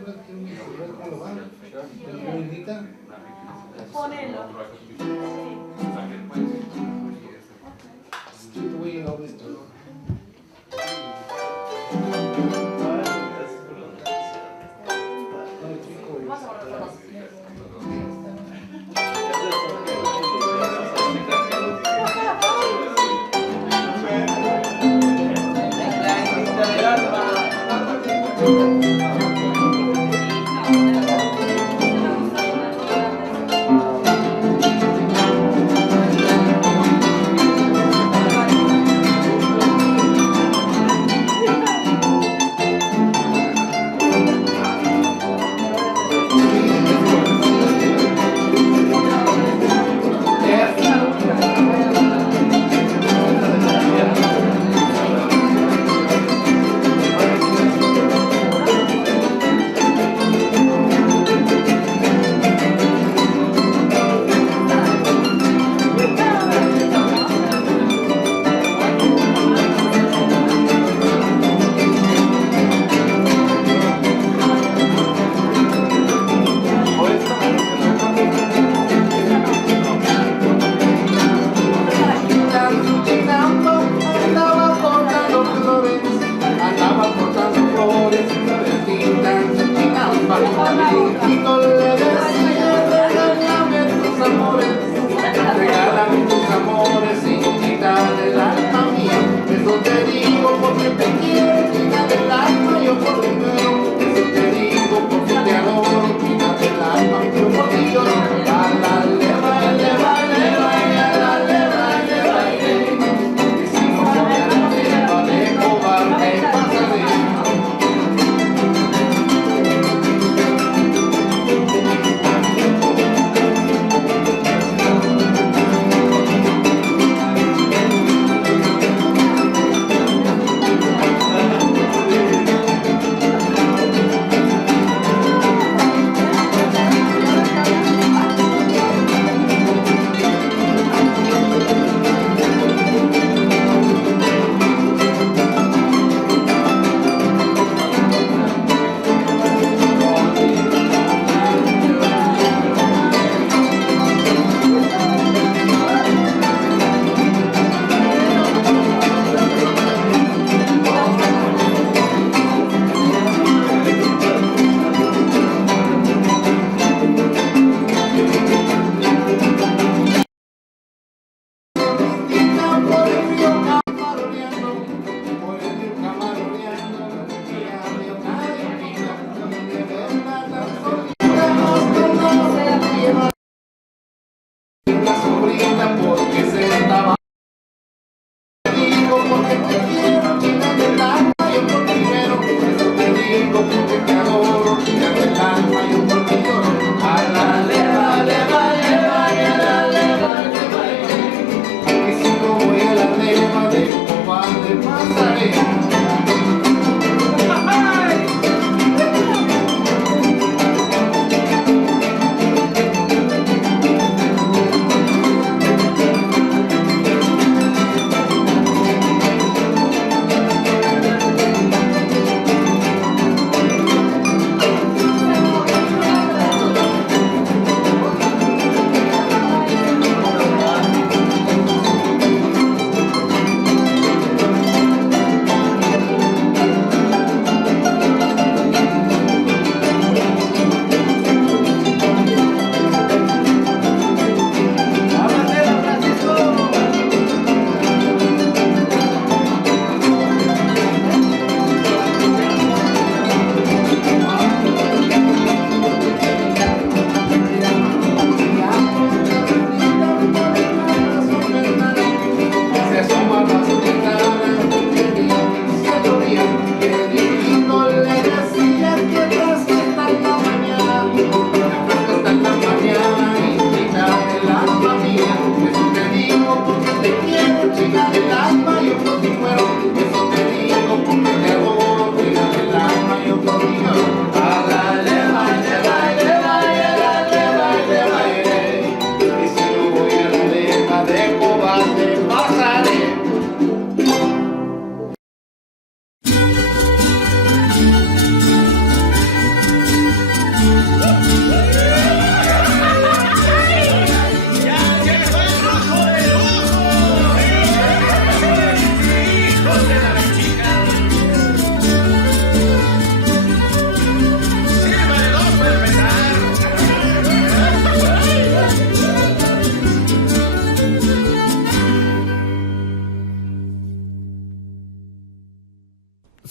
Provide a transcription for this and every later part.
¿Cómo lo va? ¿Me indica? Ponelo. Estoy viendo esto. Vas a volver con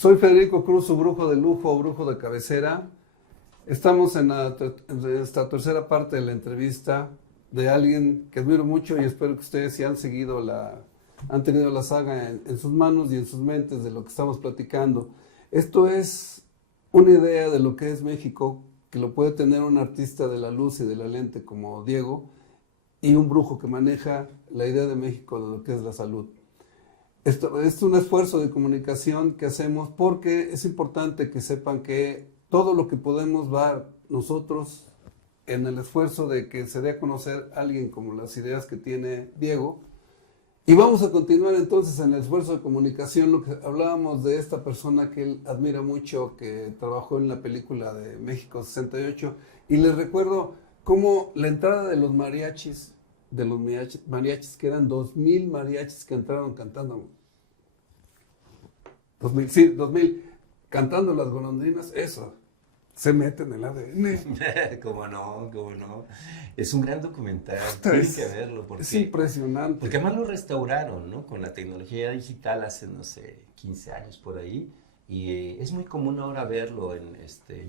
Soy Federico Cruz, su brujo de lujo o brujo de cabecera. Estamos en esta tercera parte de la entrevista de alguien que admiro mucho y espero que ustedes si han seguido han tenido la saga en sus manos y en sus mentes de lo que estamos platicando. Esto es una idea de lo que es México, que lo puede tener un artista de la luz y de la lente como Diego y un brujo que maneja la idea de México de lo que es la salud. Esto es un esfuerzo de comunicación que hacemos porque es importante que sepan que todo lo que podemos dar nosotros en el esfuerzo de que se dé a conocer a alguien como las ideas que tiene Diego. Y vamos a continuar entonces en el esfuerzo de comunicación, lo que hablábamos de esta persona que él admira mucho, que trabajó en la película de México 68, y les recuerdo cómo la entrada de los mariachis, que eran 2000 mariachis que entraron cantando, 2000, cantando las golondrinas, eso, se mete en el ADN. ¿Cómo no? ¿Cómo no? Es un gran documental, tienes que verlo. Es impresionante. Porque además lo restauraron, ¿no? Con la tecnología digital hace, no sé, 15 años por ahí. Y es muy común ahora verlo en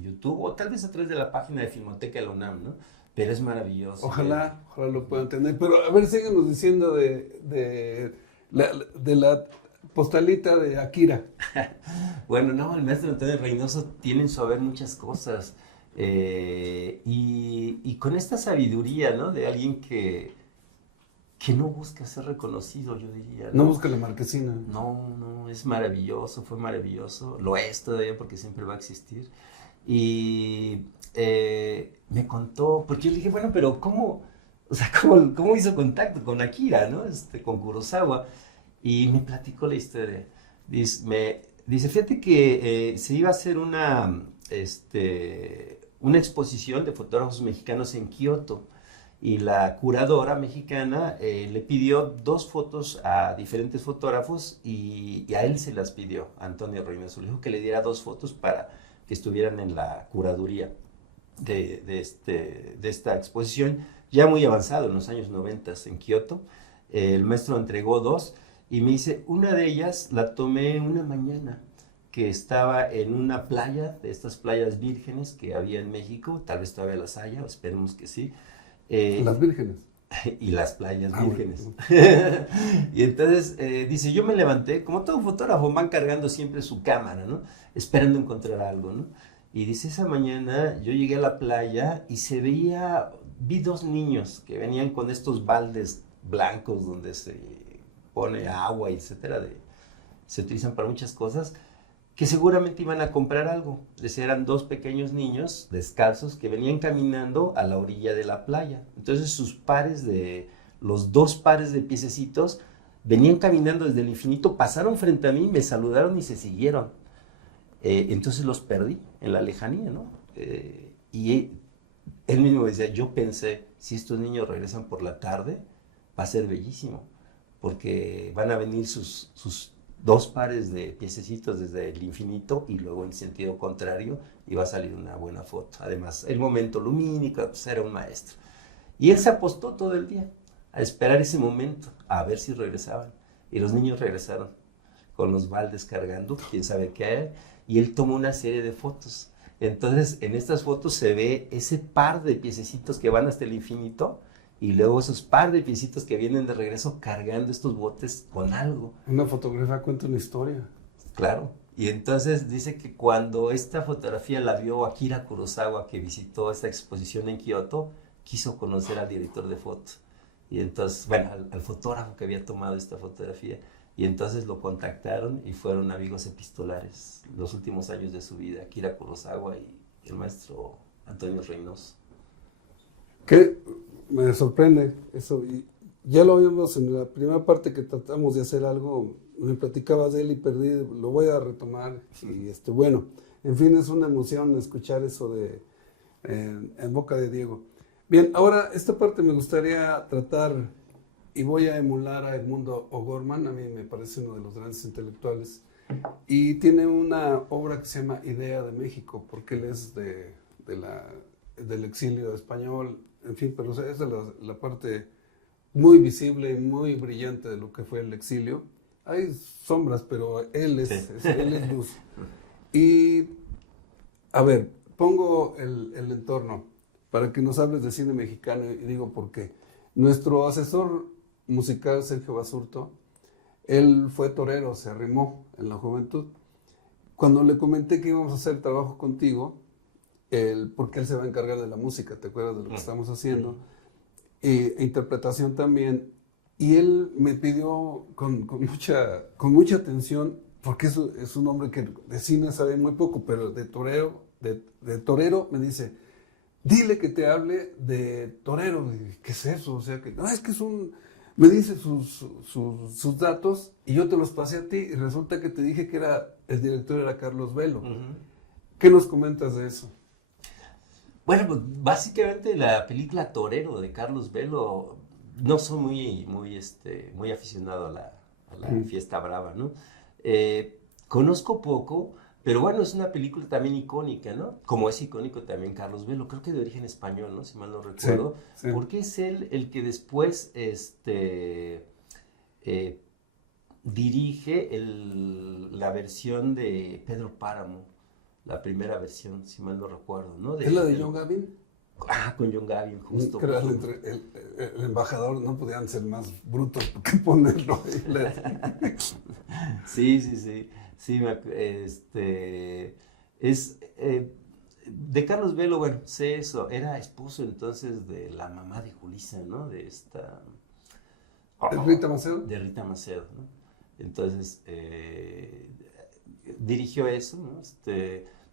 YouTube o tal vez a través de la página de Filmoteca de la UNAM, ¿no? Pero es maravilloso. Ojalá lo puedan tener. Pero a ver, síguenos diciendo de la postalita de Akira. Bueno, no, el maestro Antonio Reynoso tiene en su haber muchas cosas. Y con esta sabiduría, ¿no? De alguien que no busca ser reconocido, yo diría. No busca la marquesina. No, es maravilloso, fue maravilloso. Lo es todavía porque siempre va a existir. Y me contó, porque yo le dije, bueno, pero ¿cómo hizo contacto con Akira, ¿no? Con Kurosawa. Y me platicó la historia. Dice, fíjate que se iba a hacer una exposición de fotógrafos mexicanos en Kioto. Y la curadora mexicana le pidió 2 fotos a diferentes fotógrafos y a él se las pidió, a Antonio Reynoso. Le dijo que le diera 2 fotos para que estuvieran en la curaduría de esta exposición, ya muy avanzado, en los años 90 en Kioto. El maestro entregó 2 y me dice, una de ellas la tomé una mañana que estaba en una playa, de estas playas vírgenes que había en México, tal vez todavía las haya, esperemos que sí. Las vírgenes. Y las playas vírgenes. Bueno. Y entonces dice, yo me levanté, como todo fotógrafo, van cargando siempre su cámara, ¿no? Esperando encontrar algo, ¿no? Y dice, esa mañana yo llegué a la playa y vi 2 niños que venían con estos baldes blancos donde se pone agua, etcétera, se utilizan para muchas cosas, que seguramente iban a comprar algo. Eran 2 pequeños niños descalzos que venían caminando a la orilla de la playa. Entonces los 2 pares de piececitos venían caminando desde el infinito, pasaron frente a mí, me saludaron y se siguieron. Entonces los perdí en la lejanía, ¿no? Y él mismo decía, yo pensé, si estos niños regresan por la tarde, va a ser bellísimo, porque van a venir sus 2 pares de piececitos desde el infinito y luego en sentido contrario y va a salir una buena foto. Además, el momento lumínico, pues era un maestro. Y él se apostó todo el día a esperar ese momento, a ver si regresaban. Y los niños regresaron con los baldes cargando, quién sabe qué hay, y él tomó una serie de fotos. Entonces, en estas fotos se ve ese par de piececitos que van hasta el infinito y luego esos par de piecitos que vienen de regreso cargando estos botes con algo. Una fotografía cuenta una historia. Claro. Y entonces dice que cuando esta fotografía la vio Akira Kurosawa, que visitó esta exposición en Kioto, quiso conocer al director de foto. Y entonces, bueno, al fotógrafo que había tomado esta fotografía. Y entonces lo contactaron y fueron amigos epistolares los últimos años de su vida, Akira Kurosawa y el maestro Antonio Reynoso. Que me sorprende eso. Y ya lo vimos en la primera parte que tratamos de hacer algo, me platicabas de él y perdí, lo voy a retomar. Y bueno, en fin, es una emoción escuchar eso en boca de Diego. Bien, ahora esta parte me gustaría tratar y voy a emular a Edmundo O'Gorman, a mí me parece uno de los grandes intelectuales, y tiene una obra que se llama Idea de México, porque él es del exilio español, en fin, pero esa es la parte muy visible y muy brillante de lo que fue el exilio, hay sombras, pero él es, Sí. él es luz. Y, a ver, pongo el entorno para que nos hables de cine mexicano y digo por qué. Nuestro asesor musical, Sergio Basurto, él fue torero, se arrimó en la juventud. Cuando le comenté que íbamos a hacer trabajo contigo, porque él se va a encargar de la música, ¿te acuerdas de lo que estamos haciendo? E interpretación también. Y él me pidió con mucha atención, porque es un hombre que de cine sabe muy poco, pero de torero me dice, dile que te hable de torero. Y, ¿qué es eso? O sea, que no, es que es un... Me dice sus datos y yo te los pasé a ti y resulta que te dije que el director era Carlos Velo. Ujú. ¿Qué nos comentas de eso? Bueno, pues básicamente la película Torero de Carlos Velo, no soy muy aficionado a la fiesta brava, ¿no? Conozco poco, pero bueno, es una película también icónica, ¿no? Como es icónico también Carlos Velo, creo que de origen español, ¿no? Si mal no recuerdo, Sí. porque es él el que después dirige la versión de Pedro Páramo, la primera versión, si mal no recuerdo, ¿no? ¿Es la de John Gavin? Ah, con John Gavin, justo. Creo el embajador no podían ser más brutos que ponerlo ahí. Sí, de Carlos Velo, bueno, sé eso, era esposo entonces de la mamá de Julissa, ¿no? De esta... ¿Es Rita Macedo? De Rita Macedo, ¿no? Entonces, dirigió eso, ¿no?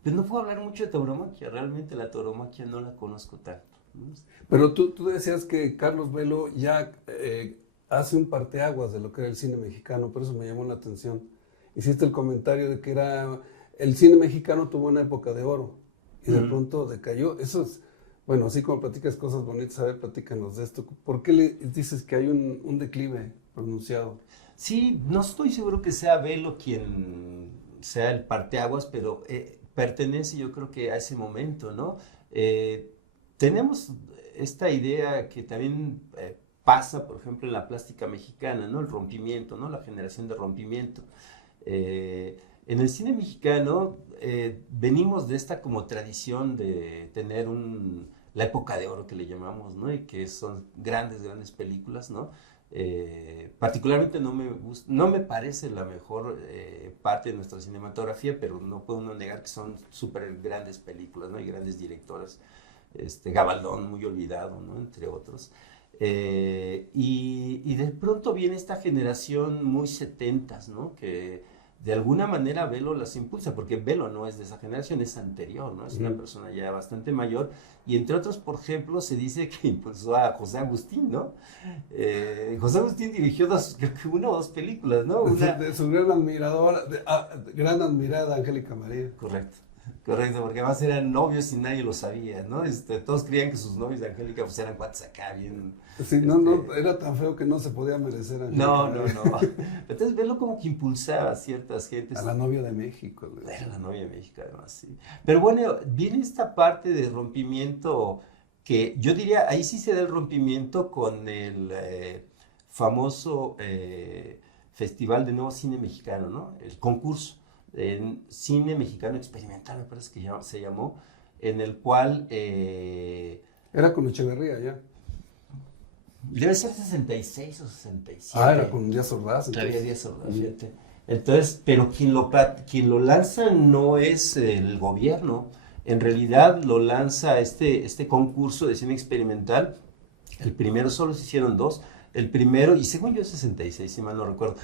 Pero no puedo hablar mucho de tauromaquia, realmente la tauromaquia no la conozco tanto, ¿no? Pero tú decías que Carlos Velo ya hace un parteaguas de lo que era el cine mexicano, por eso me llamó la atención. Hiciste el comentario de que el cine mexicano tuvo una época de oro y de pronto decayó. Eso es, bueno, así como platicas cosas bonitas, a ver, platícanos de esto. ¿Por qué le dices que hay un declive pronunciado? Sí, no estoy seguro que sea Velo quien sea el parteaguas, pero pertenece yo creo que a ese momento, ¿no? Tenemos esta idea que también pasa, por ejemplo, en la plástica mexicana, ¿no? El rompimiento, ¿no? La generación de rompimiento. En el cine mexicano venimos de esta como tradición de tener la época de oro que le llamamos, ¿no? Y que son grandes películas, ¿no? Particularmente no me parece la mejor parte de nuestra cinematografía, pero no puedo uno negar que son súper grandes películas, ¿no? Y grandes directoras. Gabaldón, muy olvidado, ¿no? Entre otros. Y de pronto viene esta generación muy setentas, ¿no? Que de alguna manera Velo las impulsa, porque Velo no es de esa generación, es anterior, ¿no? Es una persona ya bastante mayor, y entre otros, por ejemplo, se dice que impulsó a José Agustín, ¿no? José Agustín dirigió creo que una o dos películas, ¿no? De su gran admiradora, gran admirada Angélica María. Correcto, porque además eran novios y nadie lo sabía, ¿no? Todos creían que sus novios de Angélica pues eran cuates acá, bien... Sí, no, era tan feo que no se podía merecer a Angélica No. María. Entonces, verlo como que impulsaba a ciertas gentes. A la novia de México. Era la novia de México, además, sí. Pero bueno, viene esta parte de rompimiento que yo diría, ahí sí se da el rompimiento con el famoso Festival de Nuevo Cine Mexicano, ¿no? El concurso en Cine Mexicano Experimental, me parece que se llamó, en el cual... Era con Echeverría ya. Debe ser 66 o 67. Ah, era con Díaz Ordaz. Todavía Díaz Ordaz, fíjate. Entonces, pero quien lo lanza no es el gobierno, en realidad lo lanza este concurso de cine experimental. El primero, solo se hicieron dos. El primero, y según yo es 66, si mal no recuerdo,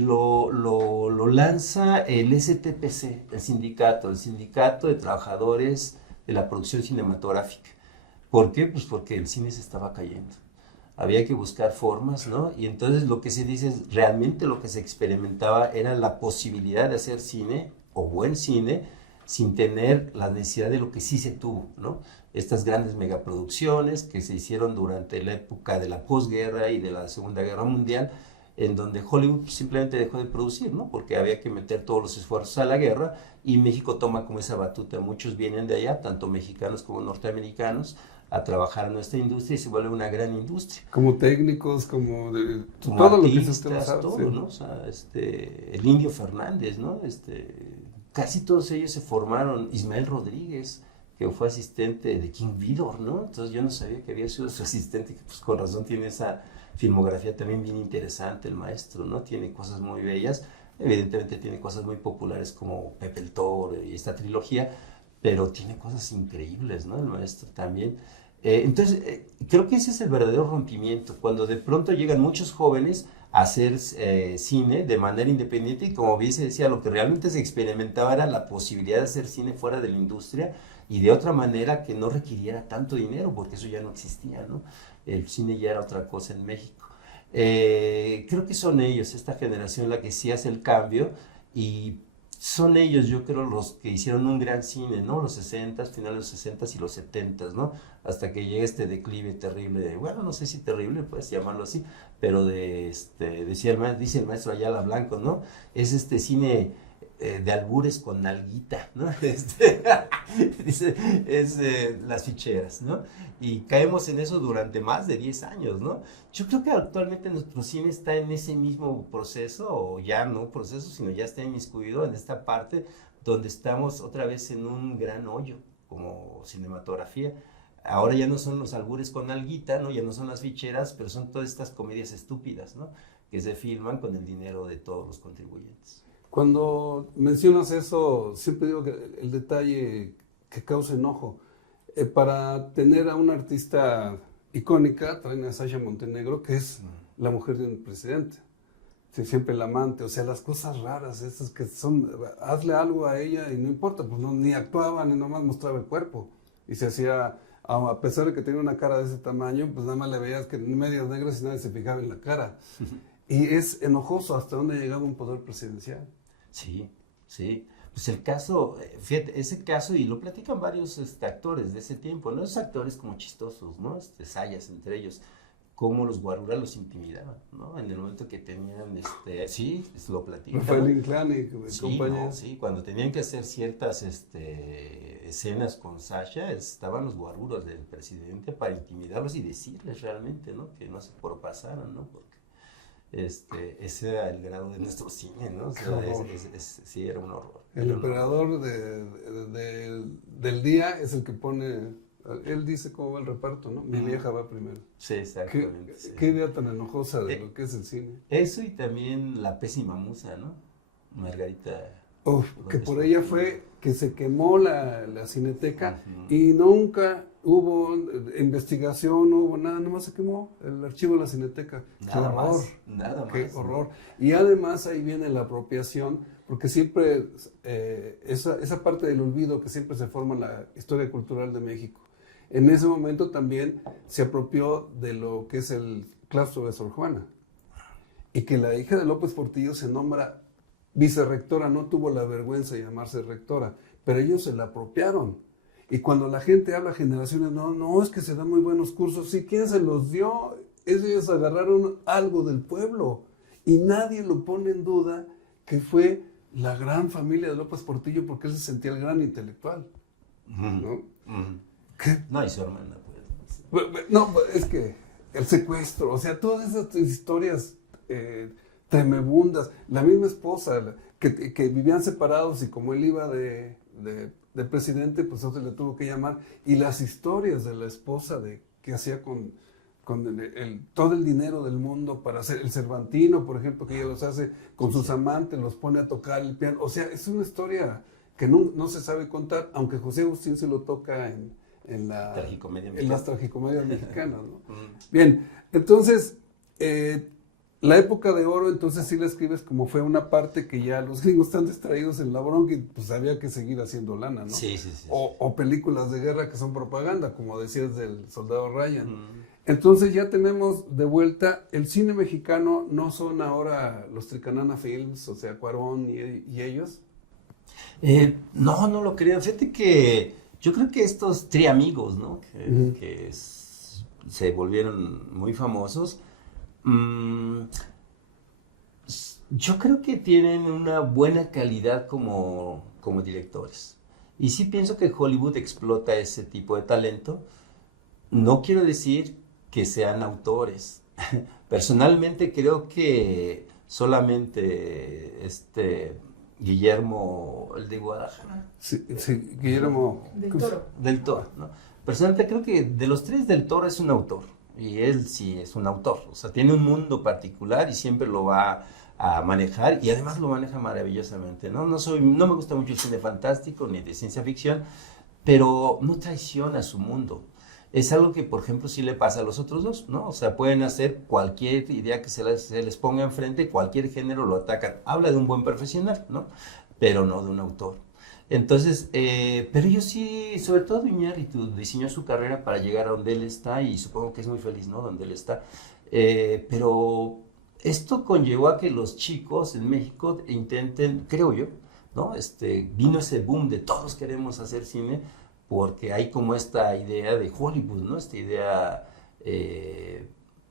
lo lanza el STPC, el Sindicato de Trabajadores de la Producción Cinematográfica. ¿Por qué? Pues porque el cine se estaba cayendo. Había que buscar formas, ¿no? Y entonces lo que se dice es, realmente lo que se experimentaba era la posibilidad de hacer cine, o buen cine, sin tener la necesidad de lo que sí se tuvo, ¿no? Estas grandes megaproducciones que se hicieron durante la época de la posguerra y de la Segunda Guerra Mundial, en donde Hollywood simplemente dejó de producir, ¿no? Porque había que meter todos los esfuerzos a la guerra, y México toma como esa batuta. Muchos vienen de allá, tanto mexicanos como norteamericanos, a trabajar en nuestra industria y se vuelve una gran industria. Como técnicos, como Como todo lo que artistas, usted sabe. todo, Sí. ¿no? O sea, el Indio Fernández, ¿no? Casi todos ellos se formaron. Ismael Rodríguez, que fue asistente de King Vidor, ¿no? Entonces yo no sabía que había sido su asistente, que pues con razón tiene esa filmografía también bien interesante el maestro, ¿no? Tiene cosas muy bellas, evidentemente tiene cosas muy populares como Pepe el Toro y esta trilogía, pero tiene cosas increíbles, ¿no? El maestro también. Entonces, creo que ese es el verdadero rompimiento, cuando de pronto llegan muchos jóvenes a hacer cine de manera independiente y como bien se decía, lo que realmente se experimentaba era la posibilidad de hacer cine fuera de la industria y de otra manera que no requiriera tanto dinero, porque eso ya no existía, ¿no? El cine ya era otra cosa en México. Creo que son ellos, esta generación, la que sí hace el cambio y son ellos, yo creo, los que hicieron un gran cine, ¿no? Los 60s, finales de los 60s y los 70s, ¿no? Hasta que llega este declive terrible, bueno, no sé si terrible, puedes llamarlo así, pero dice el maestro Ayala Blanco, ¿no? Es este cine de albures con nalguita, ¿no? Dice, las ficheras, ¿no? Y caemos en eso durante más de 10 años, ¿no? Yo creo que actualmente nuestro cine está en ese mismo proceso, o ya no proceso, sino ya está inmiscuido en esta parte donde estamos otra vez en un gran hoyo como cinematografía. Ahora ya no son los albures con nalguita, ¿no? Ya no son las ficheras, pero son todas estas comedias estúpidas, ¿no? Que se filman con el dinero de todos los contribuyentes. Cuando mencionas eso, siempre digo que el detalle que causa enojo. Para tener a una artista icónica, traen a Sasha Montenegro, que es la mujer de un presidente. Sí, siempre el amante, o sea, las cosas raras, esas que son, hazle algo a ella y no importa, pues no, ni actuaba ni nomás mostraba el cuerpo. Y se hacía, a pesar de que tenía una cara de ese tamaño, pues nada más le veías que medias negras y nadie se fijaba en la cara. Y es enojoso hasta dónde llegaba un poder presidencial. Sí, sí. Pues el caso, fíjate, ese caso, y lo platican varios actores de ese tiempo, ¿no? Esos actores como chistosos, ¿no? Sayas entre ellos, cómo los guaruras los intimidaban, ¿no? En el momento que tenían, sí, lo platican. Rafael Inclán y sí, compañía. ¿no? Sí, cuando tenían que hacer ciertas escenas con Sasha, estaban los guaruros del presidente para intimidarlos y decirles realmente, ¿no? Que no se propasaran, ¿no? Porque ese era el grado de nuestro cine, ¿no? O sea, sí, era un horror. El emperador del día es el que pone, él dice cómo va el reparto, ¿no? Mi vieja va primero. Sí, exactamente. ¿Qué idea tan enojosa de lo que es el cine? Eso y también la pésima musa, ¿no? Margarita. Que por ella fue que se quemó la cineteca y nunca hubo investigación, no hubo nada, nomás se quemó el archivo de la cineteca. Nada ¡Qué horror! Nada ¡Qué más, horror! ¿No? Y además ahí viene la apropiación, porque siempre esa parte del olvido que siempre se forma en la historia cultural de México. En ese momento también se apropió de lo que es el claustro de Sor Juana. Y que la hija de López Portillo se nombra vicerrectora, no tuvo la vergüenza de llamarse rectora, pero ellos se la apropiaron. Y cuando la gente habla generaciones, no, es que se dan muy buenos cursos. ¿Sí? ¿Quién se los dio? Ellos agarraron algo del pueblo y nadie lo pone en duda que fue la gran familia de López Portillo porque él se sentía el gran intelectual. ¿No? ¿Qué? No, y su hermana, pues. No, es que el secuestro, o sea, todas esas historias tremebundas. La misma esposa, que vivían separados y como él iba de presidente, pues entonces le tuvo que llamar. Y las historias de la esposa que hacía con todo el dinero del mundo para hacer el Cervantino, por ejemplo, que ella los hace con sus amantes, los pone a tocar el piano. O sea, es una historia que no se sabe contar, aunque José Agustín se lo toca en las tragicomedias mexicanas, ¿no? Bien, entonces, la época de oro, entonces sí la escribes como fue una parte que ya los gringos están distraídos en la bronca y pues había que seguir haciendo lana, ¿no? Sí. O películas de guerra que son propaganda, como decías del Soldado Ryan. Entonces ya tenemos de vuelta, el cine mexicano no son ahora los Tricanana Films, o sea, Cuarón y ellos. No lo creo. Fíjate que yo creo que estos triamigos, ¿no? Que se volvieron muy famosos. Yo creo que tienen una buena calidad como directores. Y sí pienso que Hollywood explota ese tipo de talento. no quiero decir que sean autores. Personalmente creo que solamente Guillermo, el de Guadalajara. Sí, Guillermo. Del Toro. Del Toro, ¿no? Personalmente creo que de los tres Del Toro es un autor. Y él sí es un autor. O sea, tiene un mundo particular y siempre lo va a manejar. Y además lo maneja maravillosamente, ¿no? No me gusta mucho el cine fantástico ni de ciencia ficción, pero no traiciona su mundo. Es algo que, por ejemplo, sí le pasa a los otros dos, ¿no? O sea, pueden hacer cualquier idea que se les ponga enfrente, cualquier género lo atacan. Habla de un buen profesional, ¿no? Pero no de un autor. Entonces, pero ellos sí, sobre todo Iñárritu, diseñó su carrera para llegar a donde él está y supongo que es muy feliz, ¿no? Donde él está. Pero esto conllevó a que los chicos en México intenten, creo yo, ¿no? Vino ese boom de todos queremos hacer cine, porque hay como esta idea de Hollywood, ¿no? Esta idea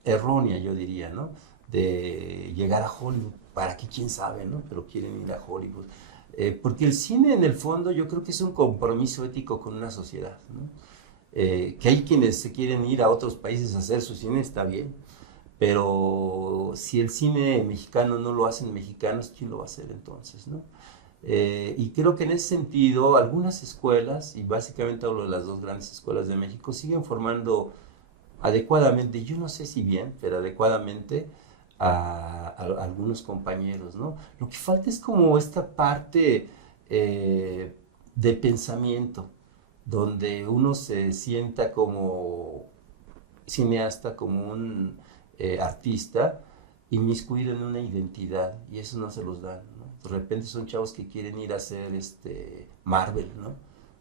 errónea, yo diría, ¿no? De llegar a Hollywood, ¿para qué? ¿Quién sabe, no? Pero quieren ir a Hollywood. Porque el cine, en el fondo, yo creo que es un compromiso ético con una sociedad, ¿no? Que hay quienes se quieren ir a otros países a hacer su cine, está bien, pero si el cine mexicano no lo hacen mexicanos, ¿quién lo va a hacer entonces, no? Y creo que en ese sentido algunas escuelas, y básicamente hablo de las dos grandes escuelas de México, siguen formando adecuadamente, yo no sé si bien, pero adecuadamente a algunos compañeros, ¿no? Lo que falta es como esta parte de pensamiento, donde uno se sienta como cineasta, como un artista, inmiscuido en una identidad, y eso no se los dan, ¿no? De repente son chavos que quieren ir a hacer Marvel, ¿no?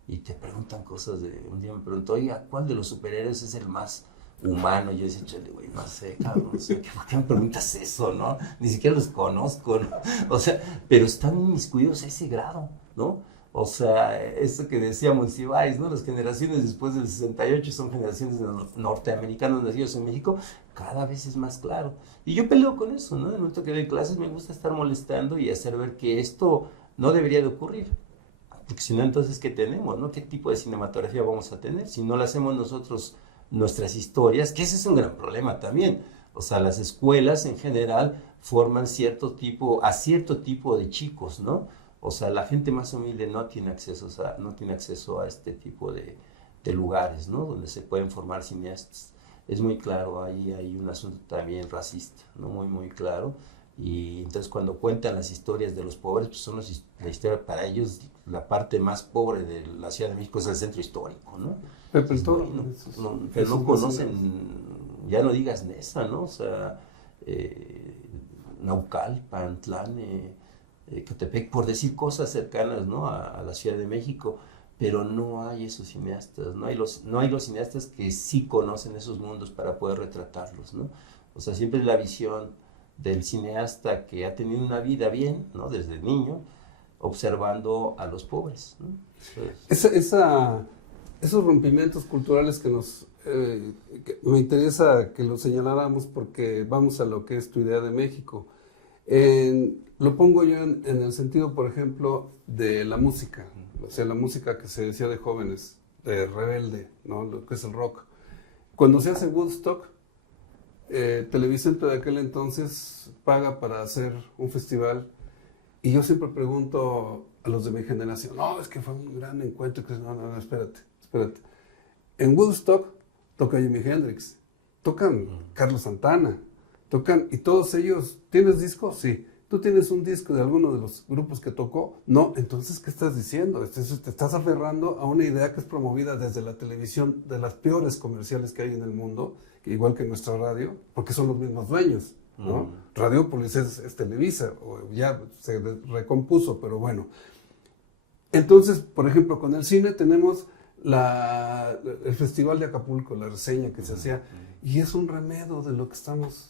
Y te preguntan cosas un día me preguntó, oiga, ¿cuál de los superhéroes es el más humano? Y yo decía, chale, güey, no sé, cabrón, no sé, ¿por qué me preguntas eso, no? Ni siquiera los conozco, ¿no? O sea, pero están inmiscuidos a ese grado, ¿no? O sea, eso que decía Monsiváis, ¿no? Las generaciones después del 68 son generaciones de norteamericanos nacidos en México, cada vez es más claro. Y yo peleo con eso, ¿no? En el momento que doy clases me gusta estar molestando y hacer ver que esto no debería de ocurrir. Porque si no, entonces, ¿qué tenemos, no? ¿Qué tipo de cinematografía vamos a tener? Si no la hacemos nosotros, nuestras historias, que ese es un gran problema también. O sea, las escuelas en general forman a cierto tipo de chicos, ¿no? O sea, la gente más humilde no tiene acceso a este tipo de lugares, ¿no? Donde se pueden formar cineastas. Es muy claro, ahí hay un asunto también racista, ¿no? Muy, muy claro. Y entonces cuando cuentan las historias de los pobres, pues son la historia para ellos, la parte más pobre de la Ciudad de México es el centro histórico, ¿no? Pepe el Toro. Pero no conocen, ya no digas Nesa, ¿no? O sea, Naucalpan, Tlane, Ecatepec, por decir cosas cercanas, ¿no? a la Ciudad de México, pero no hay esos cineastas, no hay los cineastas que sí conocen esos mundos para poder retratarlos, ¿no? O sea, siempre es la visión del cineasta que ha tenido una vida bien, ¿no? Desde niño, observando a los pobres, ¿no? Entonces, esos rompimientos culturales que me interesa que los señaláramos porque vamos a lo que es tu idea de México. Lo pongo yo en el sentido, por ejemplo, de la música, o sea, la música que se decía de jóvenes, de rebelde, ¿no? Lo que es el rock. Cuando se hace Woodstock, Televicentro de aquel entonces paga para hacer un festival y yo siempre pregunto a los de mi generación, no, es que fue un gran encuentro, no, espérate. En Woodstock toca Jimi Hendrix, tocan Carlos Santana, y todos ellos, ¿tienes discos? Sí. ¿Tú tienes un disco de alguno de los grupos que tocó? No. Entonces, ¿qué estás diciendo? Te estás aferrando a una idea que es promovida desde la televisión, de las peores comerciales que hay en el mundo, igual que nuestra radio, porque son los mismos dueños, ¿no? Radiópolis es Televisa, o ya se recompuso, pero bueno. Entonces, por ejemplo, con el cine tenemos el Festival de Acapulco, la reseña que se hacía, y es un remedio de lo que estamos...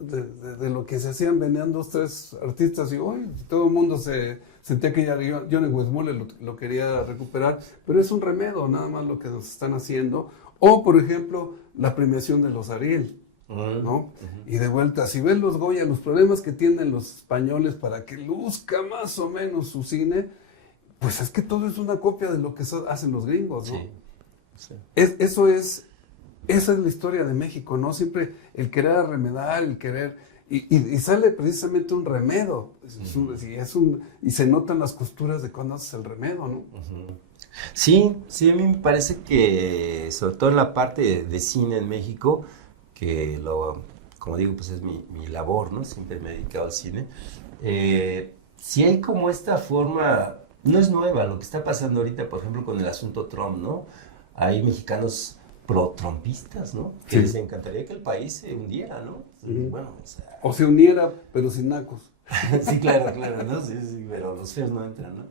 De lo que se hacían, venían 2, 3 artistas y hoy todo el mundo se sentía que ya Johnny Weissmuller lo quería recuperar, pero es un remedio nada más lo que nos están haciendo. O por ejemplo la premiación de los Ariel, ¿no? Y de vuelta, si ven los Goya, los problemas que tienen los españoles para que luzca más o menos su cine, pues es que todo es una copia de lo que hacen los gringos, ¿no? Sí. Eso es esa es la historia de México, ¿no? Siempre el querer arremedar, el querer... Y sale precisamente un remedo. Y se notan las costuras de cuando haces el remedo, ¿no? Sí, sí, a mí me parece que, sobre todo en la parte de cine en México, que como digo, pues es mi labor, ¿no? Siempre me he dedicado al cine. Sí hay como esta forma, no es nueva, lo que está pasando ahorita, por ejemplo, con el asunto Trump, ¿no? Hay mexicanos pro-trumpistas, ¿no? Que Sí. les encantaría que el país se hundiera, ¿no? Bueno, o sea... O se uniera, pero sin nacos. Sí, claro, ¿no? Sí, sí, pero los feos no entran, ¿no?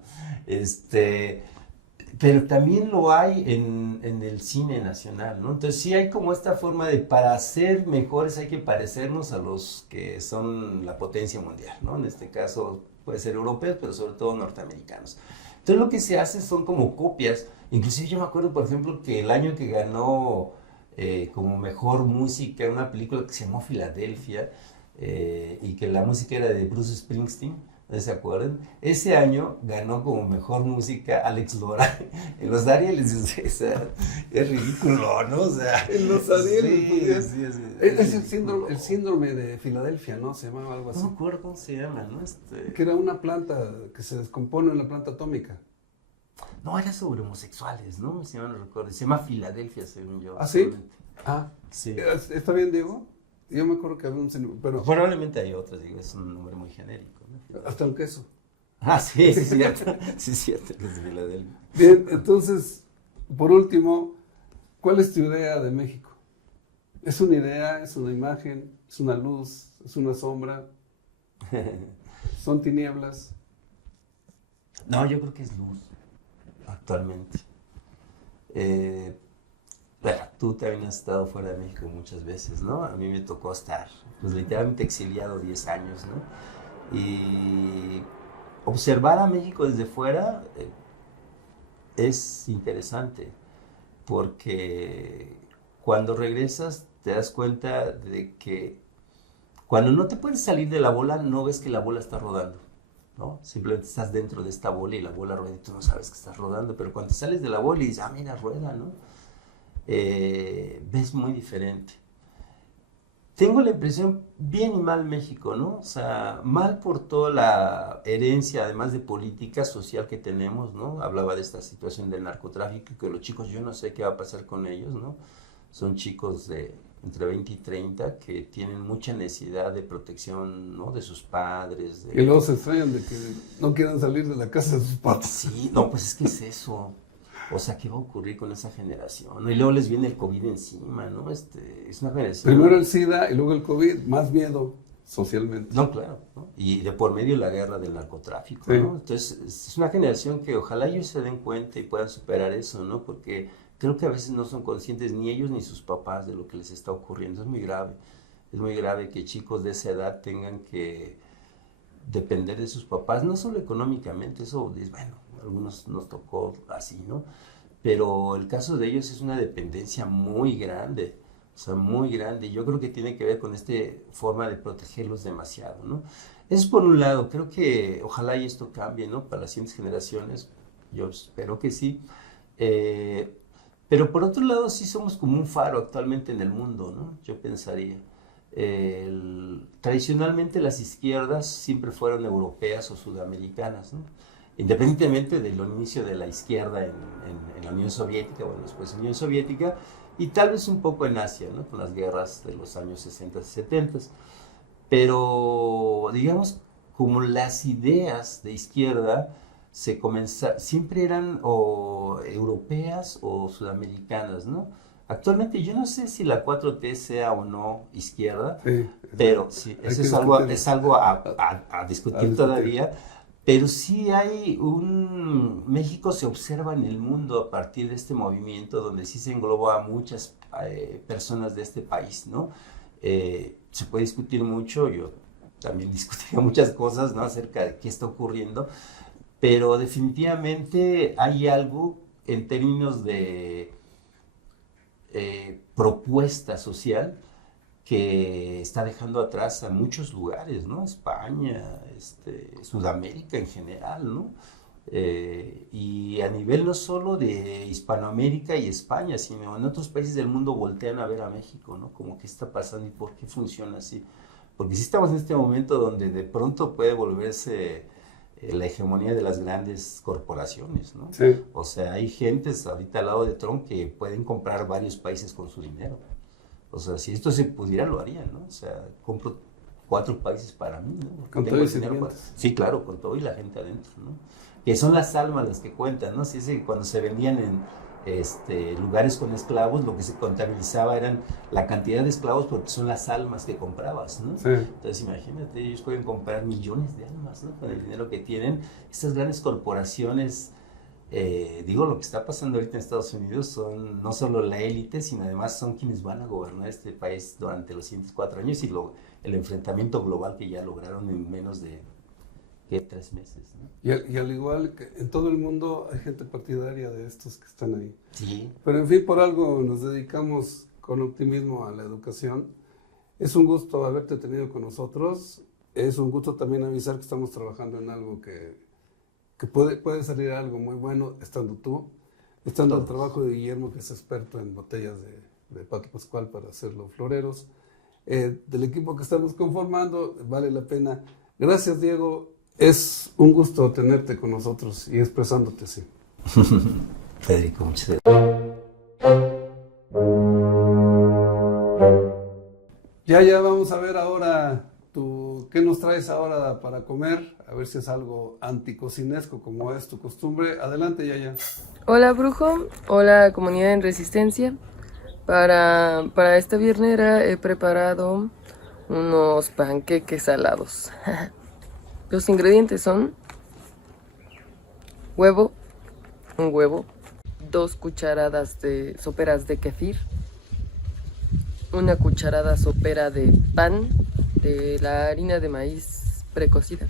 Pero también lo hay en el cine nacional, ¿no? Entonces sí hay como esta forma de, para ser mejores hay que parecernos a los que son la potencia mundial, ¿no? En este caso puede ser europeos, pero sobre todo norteamericanos. Entonces lo que se hace son como copias. Inclusive yo me acuerdo, por ejemplo, que el año que ganó como mejor música una película que se llamó Filadelfia, y que la música era de Bruce Springsteen, ¿no se acuerdan? Ese año ganó como mejor música Alex Lora. En los Arieles, o sea, es ridículo, ¿no? O sea, En los Arieles, sí, es el síndrome de Filadelfia, ¿no? Se llamaba algo así. No me acuerdo cómo se llama, ¿no? Que era una planta que se descompone en la planta atómica. No, era sobre homosexuales, ¿no? Si no recuerdo. Se llama Filadelfia, según yo. ¿Ah, sí? Solamente. Ah, Sí. ¿está bien, Diego? Yo me acuerdo que había un síndrome, pero Probablemente hay otros, digo, es un nombre muy genérico, ¿no? hasta un queso. Ah, sí, sí, es cierto. Sí, es cierto, que es Filadelfia. Bien, entonces, por último, ¿cuál es tu idea de México? ¿Es una idea, es una imagen, es una luz, es una sombra, son tinieblas? No, yo creo que es luz, actualmente. Bueno, tú también has estado fuera de México muchas veces, ¿no? A mí me tocó estar, pues literalmente exiliado 10 años, ¿no? Y observar a México desde fuera es interesante, porque cuando regresas te das cuenta de que cuando no te puedes salir de la bola, no ves que la bola está rodando, ¿no? Simplemente estás dentro de esta bola y la bola rueda y tú no sabes que estás rodando, pero cuando te sales de la bola y dices, ah, mira, rueda, ¿no? Ves muy diferente. Tengo la impresión, bien y mal México, ¿no? O sea, mal por toda la herencia, además de política social que tenemos, ¿no? Hablaba de esta situación del narcotráfico, que los chicos, yo no sé qué va a pasar con ellos, ¿no? Son chicos de entre 20 y 30 que tienen mucha necesidad de protección, ¿no? De sus padres. Y luego se extrañan de que no quieran salir de la casa de sus papás. Sí, no, pues es que es eso. O sea, ¿qué va a ocurrir con esa generación? ¿No? Y luego les viene el COVID encima, ¿no? Es una generación... Primero el SIDA y luego el COVID, más miedo socialmente. No, claro, ¿no? Y de por medio la guerra del narcotráfico, Sí. ¿no? Entonces, es una generación que ojalá ellos se den cuenta y puedan superar eso, ¿no? Porque creo que a veces no son conscientes ni ellos ni sus papás de lo que les está ocurriendo. Es muy grave. Es muy grave que chicos de esa edad tengan que depender de sus papás, no solo económicamente, eso, bueno, a algunos nos tocó así, ¿no? Pero el caso de ellos es una dependencia muy grande, o sea, muy grande. Yo creo que tiene que ver con esta forma de protegerlos demasiado, ¿no? Eso es por un lado, creo que ojalá y esto cambie, ¿no? Para las siguientes generaciones, yo espero que sí. Pero por otro lado, sí somos como un faro actualmente en el mundo, ¿no? Yo pensaría. Tradicionalmente las izquierdas siempre fueron europeas o sudamericanas, ¿no? Independientemente del inicio de la izquierda en la Unión Soviética, bueno, después Unión Soviética, y tal vez un poco en Asia, ¿no? Con las guerras de los años 60 y 70. Pero, digamos, como las ideas de izquierda siempre eran o europeas o sudamericanas, ¿no? Actualmente yo no sé si la 4T sea o no izquierda, Sí, pero sí, eso es algo a discutir todavía. Pero sí hay México se observa en el mundo a partir de este movimiento donde sí se engloba a muchas personas de este país, ¿no? Se puede discutir mucho, yo también discutiría muchas cosas, ¿no? Acerca de qué está ocurriendo, pero definitivamente hay algo en términos de propuesta social que está dejando atrás a muchos lugares, ¿no? España, Sudamérica en general, ¿no? Y a nivel no solo de Hispanoamérica y España, sino en otros países del mundo voltean a ver a México, ¿no? Como qué está pasando y por qué funciona así. Porque sí estamos en este momento donde de pronto puede volverse la hegemonía de las grandes corporaciones, ¿no? Sí. O sea, hay gentes ahorita al lado de Trump que pueden comprar varios países con su dinero. O sea, si esto se pudiera, lo harían, ¿no? O sea, compro 4 países para mí, ¿no? Porque Con tengo todo y el dinero para... sirvientes. Sí, claro, con todo y la gente adentro, ¿no? Que son las almas las que cuentan, ¿no? Si es que cuando se vendían en lugares con esclavos, lo que se contabilizaba eran la cantidad de esclavos porque son las almas que comprabas, ¿no? Sí. Entonces imagínate, ellos pueden comprar millones de almas, ¿no? Con el dinero que tienen. Estas grandes corporaciones, digo, lo que está pasando ahorita en Estados Unidos son no solo la élite, sino además son quienes van a gobernar este país durante los siguientes 4 años y el enfrentamiento global que ya lograron en menos de 3 meses, ¿no? Y al igual que en todo el mundo hay gente partidaria de estos que están ahí. Sí. Pero en fin, por algo nos dedicamos con optimismo a la educación. Es un gusto haberte tenido con nosotros. Es un gusto también avisar que estamos trabajando en algo que puede salir algo muy bueno estando tú, estando el trabajo de Guillermo, que es experto en botellas de Pato Pascual para hacerlo floreros. Del equipo que estamos conformando, vale la pena. Gracias, Diego. Es un gusto tenerte con nosotros y expresándote así. Federico, muchas gracias. Ya vamos a ver ahora qué nos traes ahora para comer, a ver si es algo anticocinesco como es tu costumbre. Adelante, Yaya. Hola brujo, hola comunidad en resistencia. Para esta viernera he preparado unos panqueques salados. Los ingredientes son huevo, un huevo, 2 cucharadas soperas de kefir, 1 cucharada sopera de pan, de la harina de maíz precocida,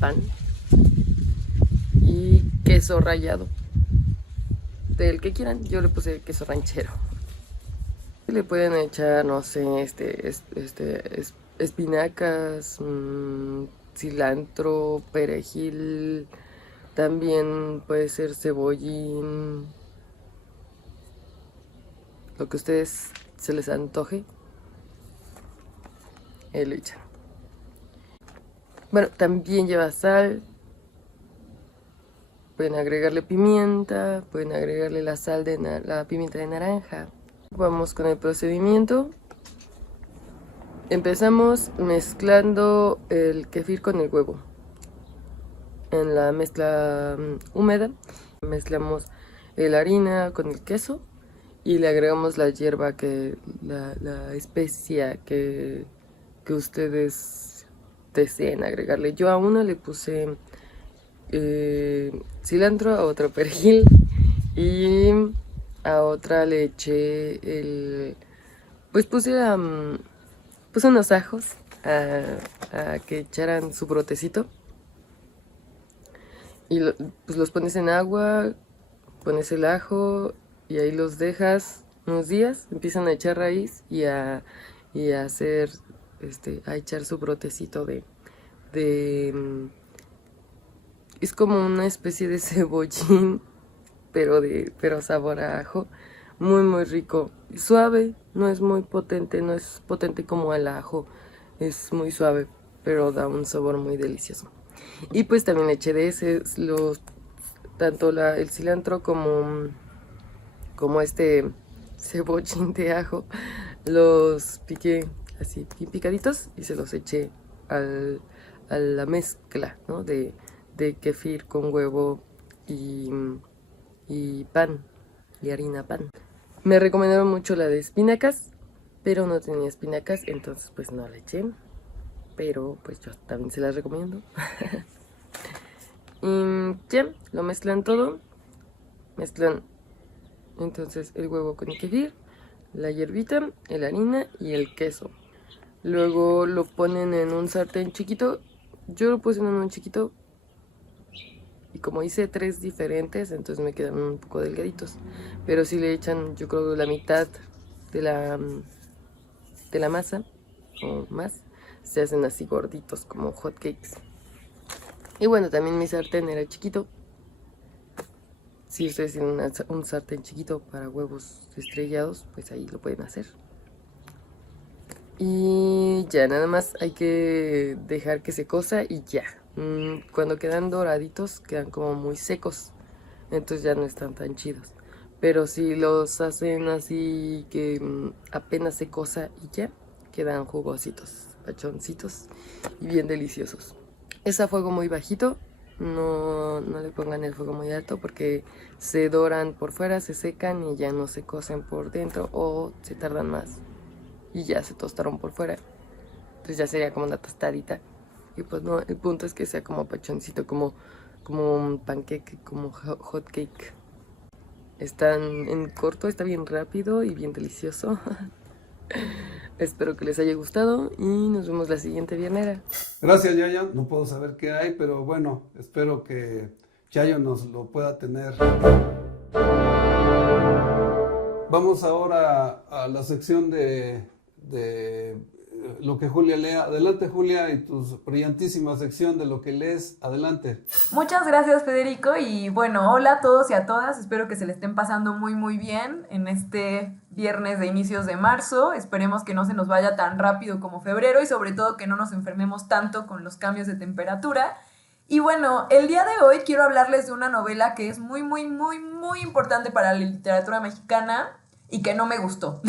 pan, y queso rallado, del que quieran. Yo le puse queso ranchero. Le pueden echar, no sé, espinacas, cilantro, perejil, también puede ser cebollín, lo que a ustedes se les antoje, le echan. Bueno, también lleva sal, pueden agregarle pimienta, pueden agregarle la la pimienta de naranja. Vamos con el procedimiento. Empezamos mezclando el kefir con el huevo. En la mezcla húmeda mezclamos la harina con el queso y le agregamos la hierba, la especia que ustedes deseen agregarle. Yo a una le puse cilantro, a otra perejil y a otra le eché pues puse unos ajos a que echaran su brotecito y pues los pones en agua, pones el ajo y ahí los dejas unos días, empiezan a echar raíz y a hacer a echar su brotecito es como una especie de cebollín, pero sabor a ajo, muy muy rico, suave, no es muy potente, no es potente como el ajo, es muy suave, pero da un sabor muy delicioso. Y pues también le eché de ese, tanto el cilantro como cebollín de ajo, los piqué así picaditos y se los eché a la mezcla, ¿no? de kefir con huevo y pan, y harina pan. Me recomendaron mucho la de espinacas, pero no tenía espinacas, entonces pues no la eché, pero pues yo también se las recomiendo. Y ya, lo mezclan todo, mezclan entonces el huevo con el kefir, la hierbita, la harina y el queso. Luego lo ponen en un sartén chiquito, yo lo puse en un chiquito y como hice 3 diferentes, entonces me quedaron un poco delgaditos. Pero si le echan, yo creo, la mitad de la masa o más, se hacen así gorditos como hot cakes. Y bueno, también mi sartén era chiquito, Si ustedes tienen un sartén chiquito para huevos estrellados, pues ahí lo pueden hacer. Y ya, nada más hay que dejar que se cosa y ya. Cuando quedan doraditos, quedan como muy secos. Entonces ya no están tan chidos. Pero si los hacen así que apenas se cosa y ya, quedan jugositos, pachoncitos y bien deliciosos. Es a fuego muy bajito. No le pongan el fuego muy alto porque se doran por fuera, se secan y ya no se cocen por dentro o se tardan más y ya se tostaron por fuera. Entonces ya sería como una tostadita. Y pues no, el punto es que sea como pachoncito, como un pancake, como hot cake. Están en corto, está bien rápido y bien delicioso. Espero que les haya gustado y nos vemos la siguiente viernera. Gracias, Yayo. No puedo saber qué hay, pero bueno, espero que Yayo nos lo pueda tener. Vamos ahora a la sección de lo que Julia lea. Adelante, Julia, y tu brillantísima sección de lo que lees. Adelante. Muchas gracias, Federico, y bueno, hola a todos y a todas, espero que se le estén pasando muy muy bien en este viernes de inicios de marzo. Esperemos que no se nos vaya tan rápido como febrero y sobre todo que no nos enfermemos tanto con los cambios de temperatura. Y bueno, el día de hoy quiero hablarles de una novela que es muy muy muy muy importante para la literatura mexicana y que no me gustó.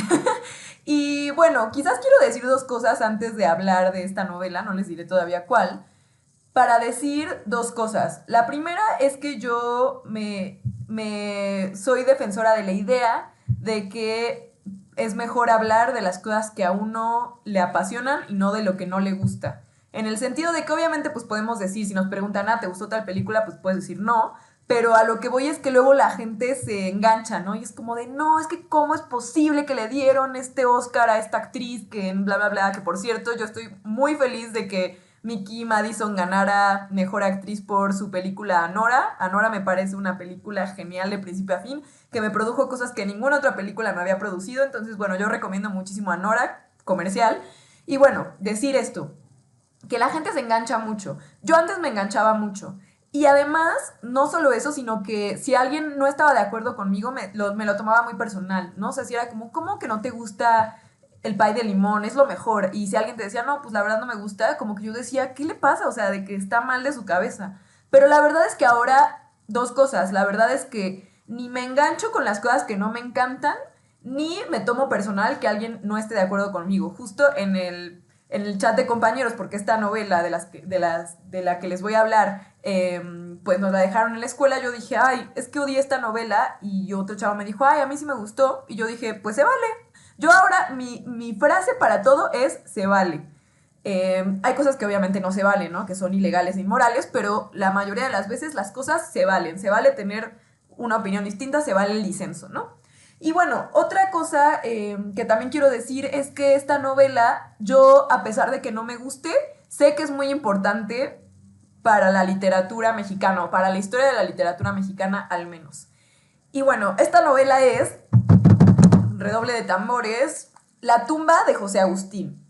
Y bueno, quizás quiero decir dos cosas antes de hablar de esta novela, no les diré todavía cuál, para decir dos cosas. La primera es que yo soy defensora de la idea de que es mejor hablar de las cosas que a uno le apasionan y no de lo que no le gusta. En el sentido de que obviamente pues podemos decir, si nos preguntan, ¿te gustó tal película? Pues puedes decir no. Pero a lo que voy es que luego la gente se engancha, ¿no? Y es como de, no, es que cómo es posible que le dieron este Oscar a esta actriz que bla, bla, bla, que por cierto, yo estoy muy feliz de que Miki Madison ganara Mejor Actriz por su película Anora. Anora me parece una película genial de principio a fin, que me produjo cosas que ninguna otra película me había producido. Entonces, bueno, yo recomiendo muchísimo Anora, comercial. Y bueno, decir esto, que la gente se engancha mucho. Yo antes me enganchaba mucho. Y además, no solo eso, sino que si alguien no estaba de acuerdo conmigo, me lo tomaba muy personal, ¿no? O sea, si era como, ¿cómo que no te gusta el pay de limón? Es lo mejor. Y si alguien te decía, no, pues la verdad no me gusta, como que yo decía, ¿qué le pasa? O sea, de que está mal de su cabeza. Pero la verdad es que ahora, dos cosas. La verdad es que ni me engancho con las cosas que no me encantan, ni me tomo personal que alguien no esté de acuerdo conmigo. Justo en el chat de compañeros, porque esta novela de la que les voy a hablar, pues nos la dejaron en la escuela. Yo dije, ay, es que odié esta novela, y otro chavo me dijo, ay, a mí sí me gustó, y yo dije, pues se vale. Yo ahora, mi frase para todo es, se vale. Hay cosas que obviamente no se valen, ¿no? Que son ilegales e inmorales, pero la mayoría de las veces las cosas se valen. Se vale tener una opinión distinta, se vale el disenso, ¿no? Y bueno, otra cosa que también quiero decir es que esta novela, yo, a pesar de que no me guste, sé que es muy importante para la literatura mexicana, o para la historia de la literatura mexicana al menos. Y bueno, esta novela es, redoble de tambores, La tumba de José Agustín.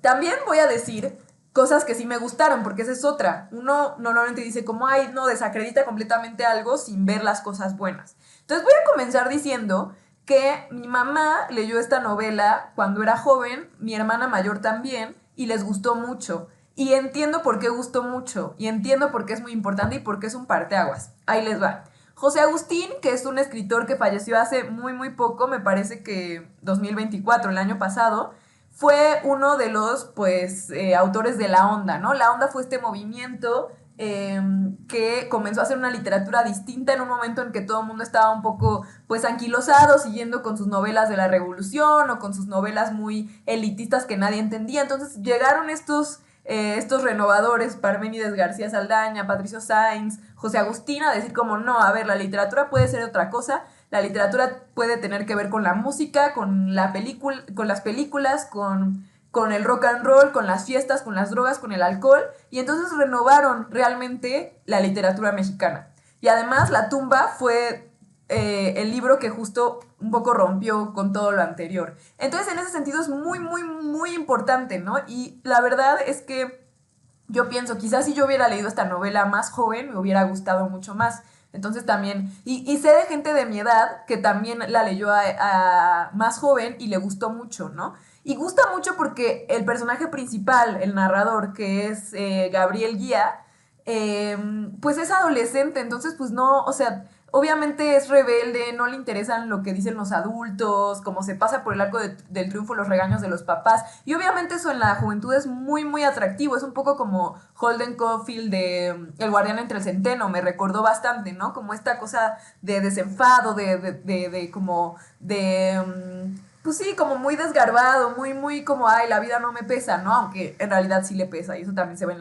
También voy a decir cosas que sí me gustaron, porque esa es otra. Uno normalmente dice como, ay, no, desacredita completamente algo sin ver las cosas buenas. Entonces voy a comenzar diciendo que mi mamá leyó esta novela cuando era joven, mi hermana mayor también, y les gustó mucho. Y entiendo por qué gustó mucho, y entiendo por qué es muy importante y por qué es un parteaguas. Ahí les va. José Agustín, que es un escritor que falleció hace muy, muy poco, me parece que 2024, el año pasado, fue uno de los, autores de La Onda, ¿no? La Onda fue este movimiento que comenzó a hacer una literatura distinta en un momento en que todo el mundo estaba un poco, anquilosado, siguiendo con sus novelas de la Revolución o con sus novelas muy elitistas que nadie entendía. Entonces llegaron estos renovadores, Parménides García Saldaña, Patricio Sáenz, José Agustín, a decir como, no, a ver, la literatura puede ser otra cosa. La literatura puede tener que ver con la música, con las películas, con el rock and roll, con las fiestas, con las drogas, con el alcohol. Y entonces renovaron realmente la literatura mexicana. Y además La tumba fue el libro que justo un poco rompió con todo lo anterior. Entonces en ese sentido es muy, muy, muy importante, ¿no? Y la verdad es que yo pienso, quizás si yo hubiera leído esta novela más joven, me hubiera gustado mucho más. Entonces también, y sé de gente de mi edad que también la leyó a más joven y le gustó mucho, ¿no? Y gusta mucho porque el personaje principal, el narrador, que es Gabriel Guía, pues es adolescente, entonces pues no, o sea, obviamente es rebelde, no le interesan lo que dicen los adultos, como se pasa por el arco del triunfo, los regaños de los papás, y obviamente eso en la juventud es muy, muy atractivo, es un poco como Holden Caulfield de El guardián entre el centeno, me recordó bastante, ¿no? Como esta cosa de desenfado, de como, pues sí, como muy desgarbado, muy, muy como, ay, la vida no me pesa, ¿no? Aunque en realidad sí le pesa, y eso también se ve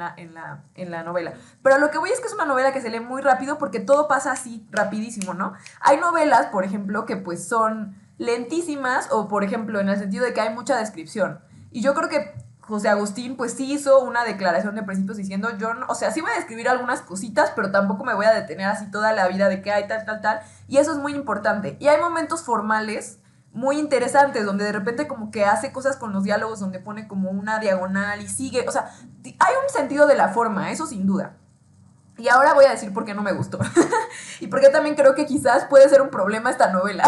en la novela. Pero lo que voy es que es una novela que se lee muy rápido porque todo pasa así, rapidísimo, ¿no? Hay novelas, por ejemplo, que pues son lentísimas o, por ejemplo, en el sentido de que hay mucha descripción. Y yo creo que José Agustín pues sí hizo una declaración de principios diciendo, yo, no, o sea, sí voy a describir algunas cositas, pero tampoco me voy a detener así toda la vida de que hay tal, tal, tal. Y eso es muy importante. Y hay momentos formales muy interesantes, donde de repente como que hace cosas con los diálogos, donde pone como una diagonal y sigue, o sea, hay un sentido de la forma, eso sin duda. Y ahora voy a decir por qué no me gustó. Y por qué también creo que quizás puede ser un problema esta novela.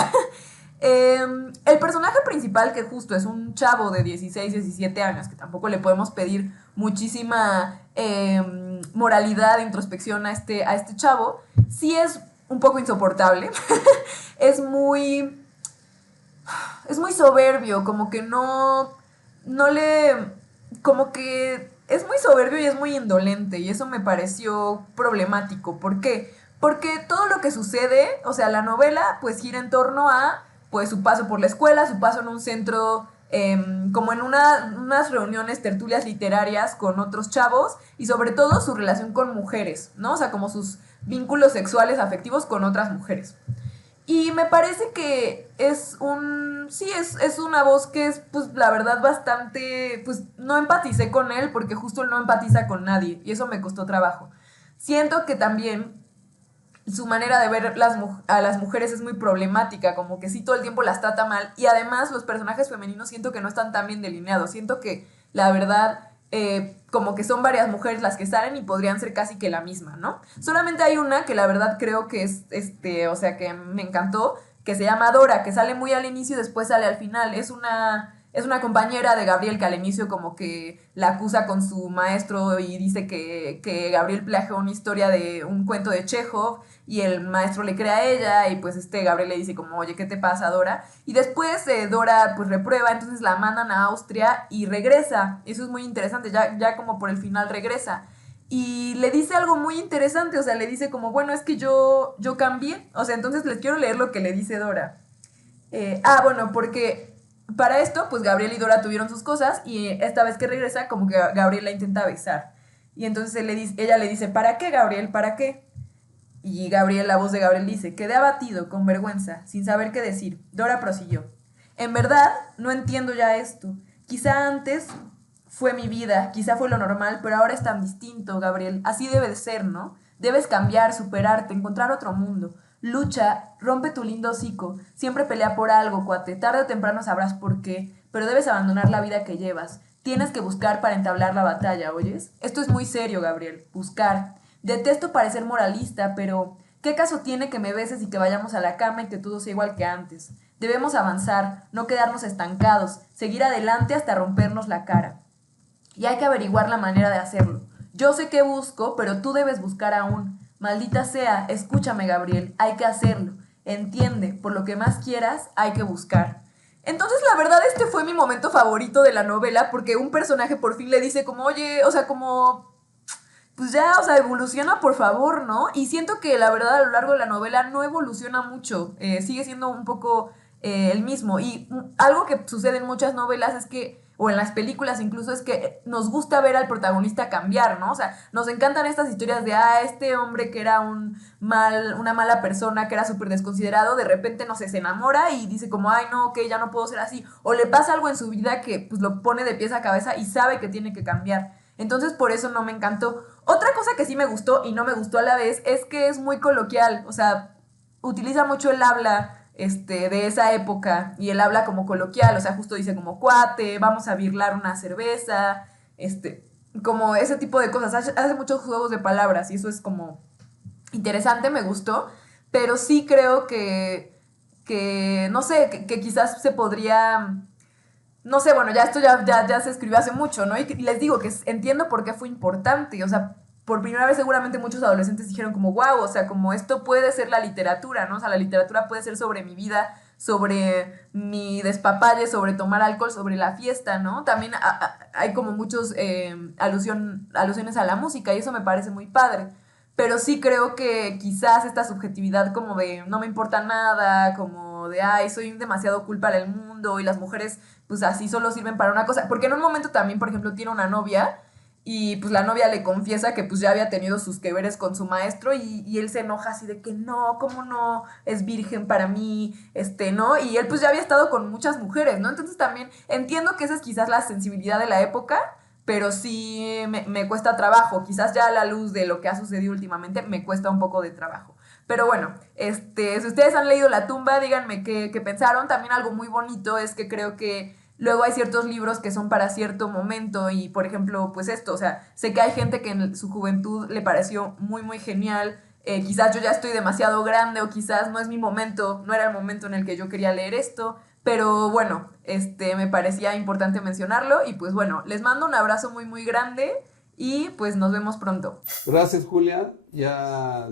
El personaje principal, que justo es un chavo de 16, 17 años, que tampoco le podemos pedir muchísima moralidad, introspección a este chavo, sí es un poco insoportable. es muy es muy soberbio, como que no le, como que es muy soberbio y es muy indolente y eso me pareció problemático. ¿Por qué? Porque todo lo que sucede, o sea, la novela pues gira en torno a pues su paso por la escuela, su paso en un centro, como en unas reuniones, tertulias literarias con otros chavos y sobre todo su relación con mujeres, ¿no? O sea, como sus vínculos sexuales afectivos con otras mujeres. Y me parece que es una voz que es, pues, la verdad, bastante, pues, no empaticé con él porque justo él no empatiza con nadie y eso me costó trabajo. Siento que también su manera de ver a las mujeres es muy problemática, como que sí todo el tiempo las trata mal y además los personajes femeninos siento que no están tan bien delineados, siento que la verdad como que son varias mujeres las que salen y podrían ser casi que la misma, ¿no? Solamente hay una que la verdad creo que es, o sea, que me encantó, que se llama Dora, que sale muy al inicio y después sale al final. Es una compañera de Gabriel que al inicio como que la acusa con su maestro y dice que Gabriel plagió una historia de un cuento de Chekhov y el maestro le cree a ella y pues Gabriel le dice como, oye, ¿qué te pasa, Dora? Y después Dora pues reprueba, entonces la mandan a Austria y regresa. Eso es muy interesante, ya como por el final regresa. Y le dice algo muy interesante, o sea, le dice como, bueno, es que yo cambié. O sea, entonces les quiero leer lo que le dice Dora. Bueno, porque para esto, pues Gabriel y Dora tuvieron sus cosas y esta vez que regresa, como que Gabriel la intenta besar. Y entonces ella le dice, ¿para qué, Gabriel? ¿Para qué? Y Gabriel, la voz de Gabriel dice, quedé abatido, con vergüenza, sin saber qué decir. Dora prosiguió. En verdad, no entiendo ya esto. Quizá antes fue mi vida, quizá fue lo normal, pero ahora es tan distinto, Gabriel. Así debe de ser, ¿no? Debes cambiar, superarte, encontrar otro mundo. Lucha, rompe tu lindo hocico. Siempre pelea por algo, cuate. Tarde o temprano sabrás por qué, pero debes abandonar la vida que llevas. Tienes que buscar para entablar la batalla, ¿oyes? Esto es muy serio, Gabriel. Buscar. Detesto parecer moralista, pero ¿qué caso tiene que me beses y que vayamos a la cama y que todo sea igual que antes? Debemos avanzar, no quedarnos estancados, seguir adelante hasta rompernos la cara. Y hay que averiguar la manera de hacerlo. Yo sé qué busco, pero tú debes buscar aún. Maldita sea, escúchame, Gabriel, hay que hacerlo. Entiende, por lo que más quieras, hay que buscar. Entonces, la verdad, este fue mi momento favorito de la novela, porque un personaje por fin le dice como, oye, o sea, como pues ya, o sea, evoluciona por favor, ¿no? Y siento que la verdad a lo largo de la novela no evoluciona mucho, sigue siendo un poco el mismo. Y algo que sucede en muchas novelas es que, o en las películas incluso, es que nos gusta ver al protagonista cambiar, ¿no? O sea, nos encantan estas historias de, este hombre que era una mala persona, que era súper desconsiderado, de repente, no sé, se enamora y dice como, ay, no, ok, ya no puedo ser así. O le pasa algo en su vida que pues lo pone de pies a cabeza y sabe que tiene que cambiar. Entonces por eso no me encantó. Otra cosa que sí me gustó y no me gustó a la vez es que es muy coloquial, o sea, utiliza mucho el habla de esa época y el habla como coloquial, o sea, justo dice como cuate, vamos a birlar una cerveza, como ese tipo de cosas, hace muchos juegos de palabras y eso es como interesante, me gustó, pero sí creo no sé, que quizás se podría... No sé, bueno, ya esto ya se escribió hace mucho, ¿no? Y les digo que entiendo por qué fue importante. O sea, por primera vez seguramente muchos adolescentes dijeron como, wow, o sea, como esto puede ser la literatura, ¿no? O sea, la literatura puede ser sobre mi vida, sobre mi despapalle, sobre tomar alcohol, sobre la fiesta, ¿no? También hay como muchos alusiones a la música y eso me parece muy padre. Pero sí creo que quizás esta subjetividad como de no me importa nada, como de ay, soy demasiado cool para el mundo y las mujeres pues así solo sirven para una cosa. Porque en un momento también, por ejemplo, tiene una novia y pues la novia le confiesa que pues ya había tenido sus que veres con su maestro y él se enoja así de que no, ¿cómo no? Es virgen para mí, ¿no? Y él pues ya había estado con muchas mujeres, ¿no? Entonces también entiendo que esa es quizás la sensibilidad de la época, pero sí me cuesta trabajo. Quizás ya a la luz de lo que ha sucedido últimamente me cuesta un poco de trabajo. Pero bueno, si ustedes han leído La tumba, díganme qué pensaron. También algo muy bonito es que creo que luego hay ciertos libros que son para cierto momento y, por ejemplo, pues esto, o sea, sé que hay gente que en su juventud le pareció muy, muy genial. Quizás yo ya estoy demasiado grande o quizás no es mi momento, no era el momento en el que yo quería leer esto. Pero bueno, me parecía importante mencionarlo y pues bueno, les mando un abrazo muy muy grande y pues nos vemos pronto. Gracias, Julia. Ya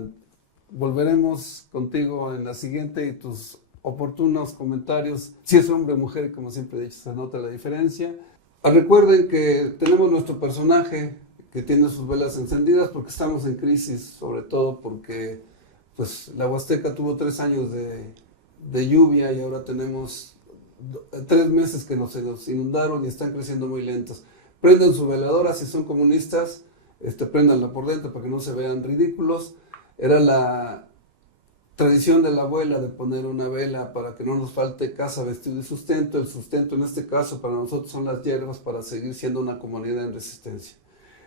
volveremos contigo en la siguiente y tus oportunos comentarios. Si es hombre o mujer, como siempre he dicho, se nota la diferencia. Recuerden que tenemos nuestro personaje que tiene sus velas encendidas porque estamos en crisis, sobre todo porque pues la Huasteca tuvo 3 años de lluvia y ahora tenemos 3 meses que nos inundaron y están creciendo muy lentos. Prendan su veladora, si son comunistas, préndanla por dentro para que no se vean ridículos. Era la tradición de la abuela de poner una vela para que no nos falte casa, vestido y sustento. El sustento en este caso para nosotros son las hierbas para seguir siendo una comunidad en resistencia.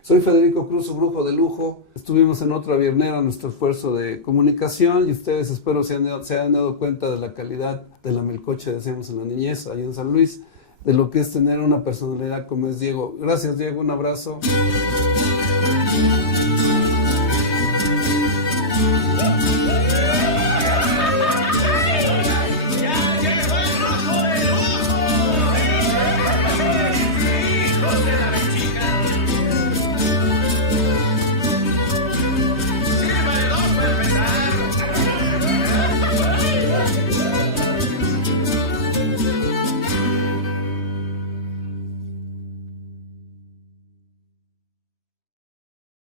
Soy Federico Cruz, su brujo de lujo. Estuvimos en otra viernera, nuestro esfuerzo de comunicación, y ustedes espero se hayan dado cuenta de la calidad de la melcocha que decíamos en la niñez, allá en San Luis, de lo que es tener una personalidad como es Diego. Gracias, Diego, un abrazo.